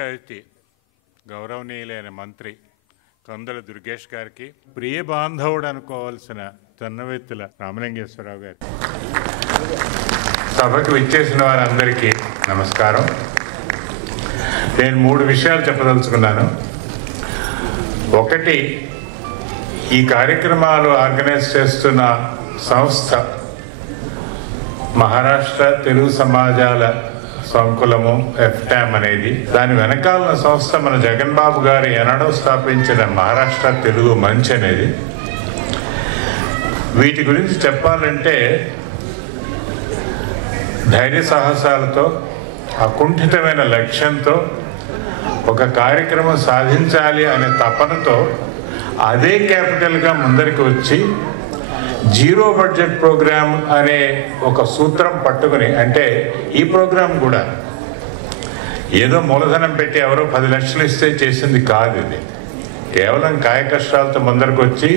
ముఖ్య అతిథి గౌరవనీయులైన మంత్రి కందుల దుర్గేష్ గారికి, ప్రియ బాంధవుడు అనుకోవాల్సిన తన్నవెత్తుల రామలింగేశ్వరరావు గారు, సభకు విచ్చేసిన వారందరికీ నమస్కారం. నేను 3 విషయాలు చెప్పదలుచుకున్నాను. ఒకటి, ఈ కార్యక్రమాలు ఆర్గనైజ్ చేస్తున్న సంస్థ మహారాష్ట్ర తెలుగు సమాజాల సంకులము ఎఫ్టామ్ అనేది, దాని వెనకాల సంస్థ మన జగన్ బాబు గారు ఎనడో స్థాపించిన మహారాష్ట్ర తెలుగు మంచ్ అనేది. వీటి గురించి చెప్పాలంటే ధైర్య సాహసాలతో, అకుంఠితమైన లక్ష్యంతో, ఒక కార్యక్రమం సాధించాలి అనే తపనతో అదే క్యాపిటల్గా ముందరికి వచ్చి జీరో బడ్జెట్ ప్రోగ్రామ్ అనే ఒక సూత్రం పట్టుకుని, అంటే ఈ ప్రోగ్రాం కూడా ఏదో మూలధనం పెట్టి ఎవరో 10 లక్షలు ఇస్తే చేసింది కాదు. ఇది కేవలం కాయ కష్టాలతో ముందరికి వచ్చి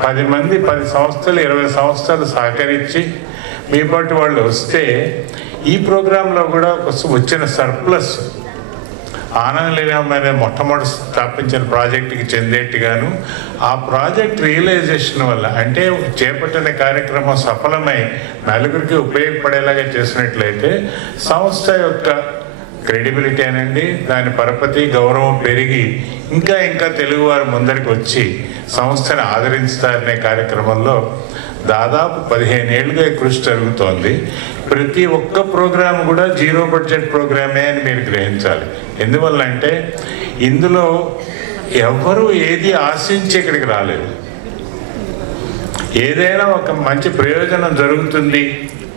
10 మంది 10 సంస్థలు 20 సంస్థలు సహకరించి మీ పాటు వాళ్ళు వస్తే ఈ ప్రోగ్రాంలో కూడా వచ్చిన సర్ప్లస్ ఆనందలీలమైన మొట్టమొదటి స్థాపించిన ప్రాజెక్టుకి చెందేట్టుగాను, ఆ ప్రాజెక్ట్ రియలైజేషన్ వల్ల, అంటే చేపట్టిన కార్యక్రమం సఫలమై నలుగురికి ఉపయోగపడేలాగా చేసినట్లయితే సంస్థ యొక్క క్రెడిబిలిటీ అనండి, దాని పరపతి గౌరవం పెరిగి ఇంకా ఇంకా తెలుగువారు ముందరికి వచ్చి సంస్థను ఆదరించుతారనే కార్యక్రమంలో దాదాపు 15 ఏళ్ళుగా కృషి జరుగుతోంది. ప్రతి ఒక్క ప్రోగ్రాం కూడా జీరో బడ్జెట్ ప్రోగ్రామే అని మీరు గ్రహించాలి. ఎందువల్ల అంటే ఇందులో ఎవరు ఏది ఆశించి ఇక్కడికి రాలేదు. ఏదైనా ఒక మంచి ప్రయోజనం జరుగుతుంది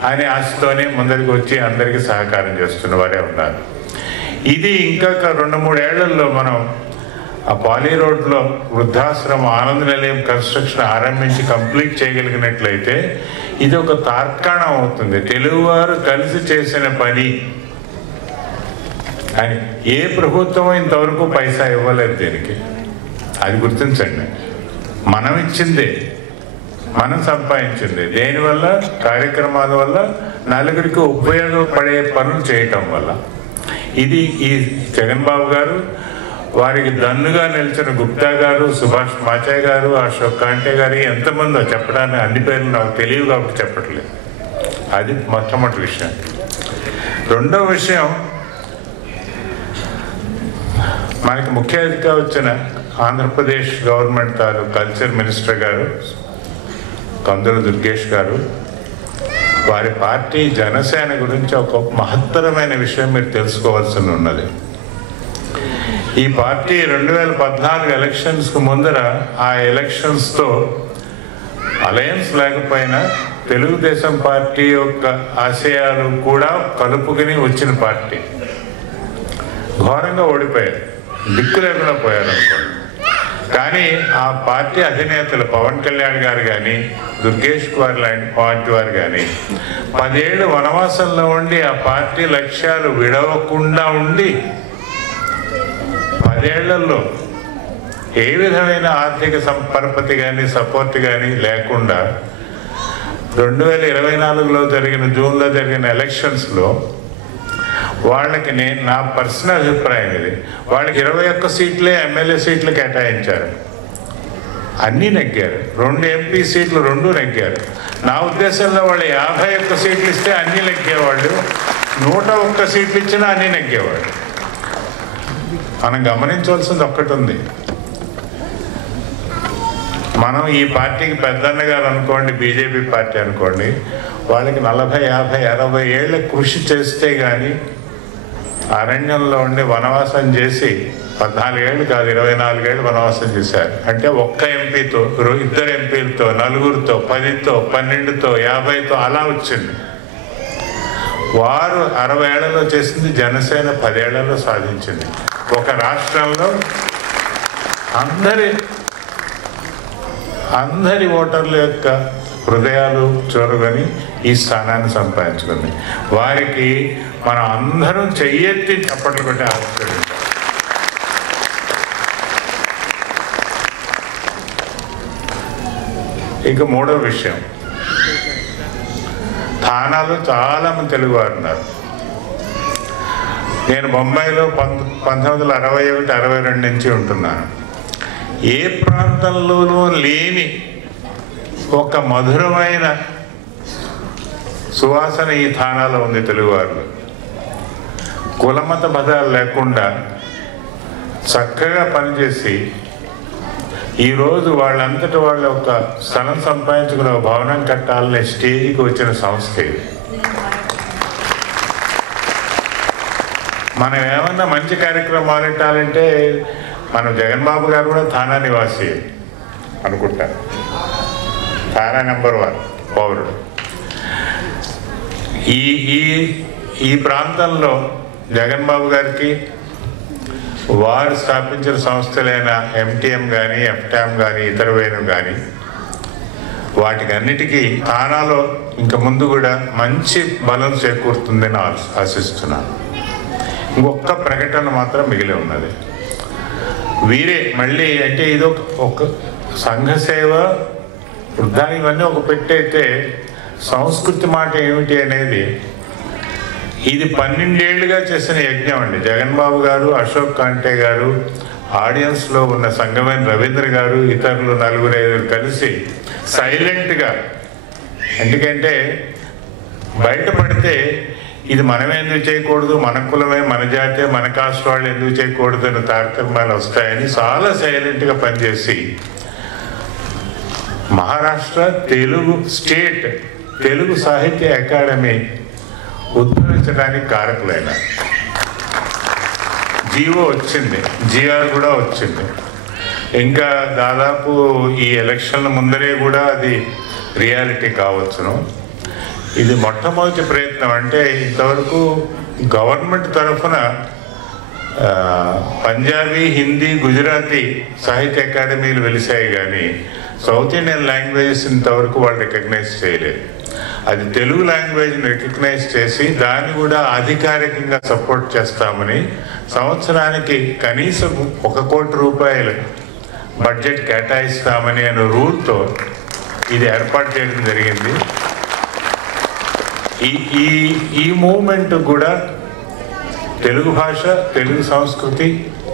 అనే ఆశతోనే ముందరికి వచ్చి అందరికీ సహకారం చేస్తున్న వారే ఉన్నారు. ఇది ఇంకా 2-3 ఏళ్లలో మనం ఆ పాలీ రోడ్లో వృద్ధాశ్రమ ఆనంద నిలయం కన్స్ట్రక్షన్ ఆరంభించి కంప్లీట్ చేయగలిగినట్లయితే ఇది ఒక తార్కాణం అవుతుంది. తెలుగువారు కలిసి చేసిన పని అని ఏ ప్రభుత్వం ఇంతవరకు పైసా ఇవ్వలేదు దీనికి. అది గుర్తించండి. మనం ఇచ్చిందే, మనం సంపాదించింది. దేనివల్ల? కార్యక్రమాల వల్ల, నలుగురికి ఉపయోగపడే పనులు చేయటం వల్ల. ఇది ఈ జగన్ బాబు గారు, వారికి దన్నుగా నిలిచిన గుప్తా గారు, సుభాష్ మాచాయ్ గారు, అశోక్ కాంటే గారు, ఎంతమందో చెప్పడానికి అన్ని పేర్లు నాకు తెలియదు కాబట్టి చెప్పట్లేదు. అది మొట్టమొదటి విషయం. రెండవ విషయం, మనకి ముఖ్య అతిథిగా వచ్చిన ఆంధ్రప్రదేశ్ గవర్నమెంట్ కల్చర్ మినిస్టర్ గారు కందుల దుర్గేష్ గారు, వారి పార్టీ జనసేన గురించి ఒక మహత్తరమైన విషయం మీరు తెలుసుకోవాల్సి ఉన్నది. ఈ పార్టీ 2014 ఎలక్షన్స్కు ముందర, ఆ ఎలక్షన్స్తో అలయన్స్ లేకపోయినా తెలుగుదేశం పార్టీ యొక్క ఆశయాలు కూడా కలుపుకుని వచ్చిన పార్టీ. ఘోరంగా ఓడిపోయారు, దిక్కు లేకుండా పోయారు అనుకోండి. కానీ ఆ పార్టీ అధినేతలు పవన్ కళ్యాణ్ గారు కానీ, దుర్గేష్ గారు లాంటి పార్టీ వారు కానీ 10 ఏళ్ళు వనవాసంలో ఉండి ఆ పార్టీ లక్ష్యాలు విడవకుండా ఉండి 10 ఏళ్లలో ఏ విధమైన ఆర్థిక పరపతి కానీ సపోర్ట్ కానీ లేకుండా 2024లో జరిగిన జూన్లో జరిగిన ఎలక్షన్స్లో వాళ్ళకి, నా పర్సనల్ అభిప్రాయం ఇది, వాళ్ళకి 21 సీట్లే ఎమ్మెల్యే సీట్లు కేటాయించారు. అన్నీ నెగ్గారు. 2 ఎంపీ సీట్లు 2 నెగ్గారు. నా ఉద్దేశంలో వాళ్ళు 51 సీట్లు ఇస్తే అన్నీ నెగ్గేవాళ్ళు, 101 సీట్లు ఇచ్చినా అన్నీ నెగ్గేవాళ్ళు. మనం గమనించవలసింది ఒక్కటి ఉంది. మనం ఈ పార్టీకి పెద్దన్న గారు అనుకోండి, బీజేపీ పార్టీ అనుకోండి, వాళ్ళకి 40, 50, 60 ఏళ్ళ కృషి చేస్తే కానీ, అరణ్యంలో ఉండి వనవాసం చేసి 14 ఏళ్ళు కాదు 24 ఏళ్ళు వనవాసం చేశారు. అంటే ఒక్క ఎంపీతో, 2 ఎంపీలతో, 4తో, 10తో, 12తో, 50తో అలా వచ్చింది. వారు 60 ఏళ్లలో చేసింది జనసేన 10 ఏళ్లలో సాధించింది. ఒక రాష్ట్రంలో అందరి ఓటర్ల యొక్క హృదయాలు చూరగని ఈ స్థానాన్ని సంపాదించుకుంది. వారికి మనం అందరం చెయ్యెత్తి చప్పట్లు కొట్టే అవసరం. ఇక మూడవ విషయం, స్థానాలు చాలా మంది తెలుగువారు ఉన్నారు. నేను బొంబాయిలో 1961-62 నుంచి ఉంటున్నాను. ఏ ప్రాంతంలోనూ లేని ఒక మధురమైన సువాసన ఈ థానాలో ఉంది తెలుగువారిలో. కులమత భేదాలు లేకుండా చక్కగా పనిచేసి ఈరోజు వాళ్ళంతటి వాళ్ళ ఒక స్థలం సంపాదించుకుని ఒక భవనం కట్టాలనే స్టేజ్కి వచ్చిన సంస్థ ఇది. మనం ఏమన్నా మంచి కార్యక్రమాలు పెట్టాలంటే మనం జగన్బాబు గారు కూడా థానా నివాసి అనుకుంటారు. థానా నెంబర్ 1 పౌరుడు. ఈ ప్రాంతంలో జగన్బాబు గారికి వారు స్థాపించిన సంస్థలైన MTM కానీ FTAM కానీ ఇతరవేను కానీ వాటికి అన్నిటికీ థానాలో ఇంక ముందు కూడా మంచి బలం చేకూరుతుందని ఆశిస్తున్నాను. ఇంకొక ప్రకటన మాత్రం మిగిలి ఉన్నది. వీరే మళ్ళీ అంటే ఇది ఒక సంఘ సేవ వృద్ధాన్ని ఇవన్నీ ఒక పెట్టయితే సంస్కృతి మాట ఏమిటి అనేది ఇది 12 ఏళ్లుగా చేసిన యజ్ఞం అండి. జగన్బాబు గారు, అశోక్ కాంటే గారు, ఆడియన్స్లో ఉన్న సంగమేన్ రవీంద్ర గారు, ఇతరులు 4-5 కలిసి సైలెంట్గా, ఎందుకంటే బయటపడితే ఇది మనమే ఎందుకు చేయకూడదు, మన కులమే, మన జాతే, మన కాస్ట్ వాళ్ళు ఎందుకు చేయకూడదు అని తారతమ్యాలు వస్తాయని చాలా సైలెంట్గా పనిచేసి మహారాష్ట్ర స్టేట్ తెలుగు సాహిత్య అకాడమీ ఉద్భవించడానికి కారకులైన జీవో వచ్చింది, GR కూడా వచ్చింది. ఇంకా దాదాపు ఈ ఎలక్షన్ల ముందరే కూడా అది రియాలిటీ కావచ్చును. ఇది మొట్టమొదటి ప్రయత్నం. అంటే ఇంతవరకు గవర్నమెంట్ తరఫున పంజాబీ, హిందీ, గుజరాతీ సాహిత్య అకాడమీలు వెలిసాయి కానీ సౌత్ ఇండియన్ లాంగ్వేజెస్ ఇంతవరకు వాళ్ళు రికగ్నైజ్ చేయలేదు. అది తెలుగు లాంగ్వేజ్ని రికగ్నైజ్ చేసి దాన్ని కూడా అధికారికంగా సపోర్ట్ చేస్తామని సంవత్సరానికి కనీసం 1 కోటి రూపాయలు బడ్జెట్ కేటాయిస్తామని అనే రూల్తో ఇది ఏర్పాటు చేయడం జరిగింది. ఈ మూమెంట్ కూడా తెలుగు భాష, తెలుగు సంస్కృతి,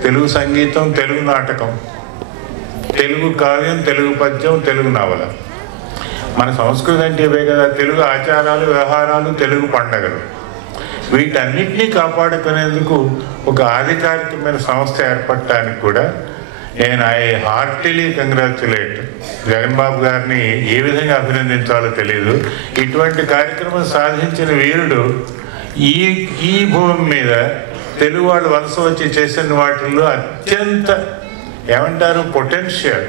తెలుగు సంగీతం, తెలుగు నాటకం, తెలుగు కావ్యం, తెలుగు పద్యం, తెలుగు నవల, మన సంస్కృతి అంటే ఇవే కదా. తెలుగు ఆచారాలు, వ్యవహారాలు, తెలుగు పండగలు, వీటన్నిటినీ కాపాడుకునేందుకు ఒక అధికారికమైన సంస్థ ఏర్పడటానికి కూడా నేను హార్టీలీ కంగ్రాచ్యులేట్ జగన్బాబు గారిని ఏ విధంగా అభినందించాలో తెలియదు. ఇటువంటి కార్యక్రమం సాధించిన వీరుడు ఈ భూమి మీద తెలుగు వాళ్ళు వలస వచ్చి చేసిన వాటిల్లో అత్యంత ఏమంటారు పొటెన్షియల్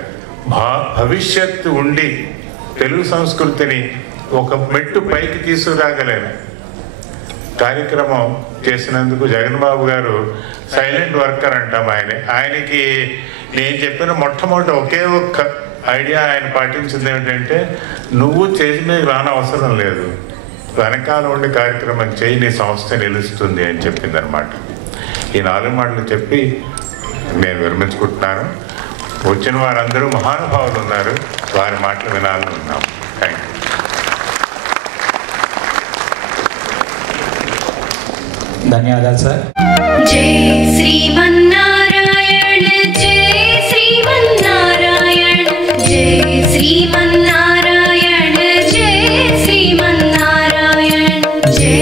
భవిష్యత్తు ఉండి తెలుగు సంస్కృతిని ఒక మెట్టు పైకి తీసుకురాగలేను కార్యక్రమం చేసినందుకు జగన్బాబు గారు సైలెంట్ వర్కర్ అంటాం. ఆయనకి నేను చెప్పిన మొట్టమొదటి ఒకే ఒక్క ఐడియా ఆయన పాటించింది ఏమిటంటే, నువ్వు చేసి మీద రానవసరం లేదు, వెనకాల ఉండి కార్యక్రమం చేయి, నీ సంస్థ నిలుస్తుంది అని చెప్పింది అనమాట. ఈ 4 మాటలు చెప్పి నేను విరమించుకుంటున్నాను. వచ్చిన వారందరూ మహానుభావులు ఉన్నారు, వారి మాటలు వినాలని ఉన్నాం. Thank you. ధన్యవాదాలు సార్. జై శ్రీమన్నారాయణ, జై శ్రీమన్నారాయణ, జై శ్రీమన్నారాయణ, జై శ్రీమన్నారాయణ, జై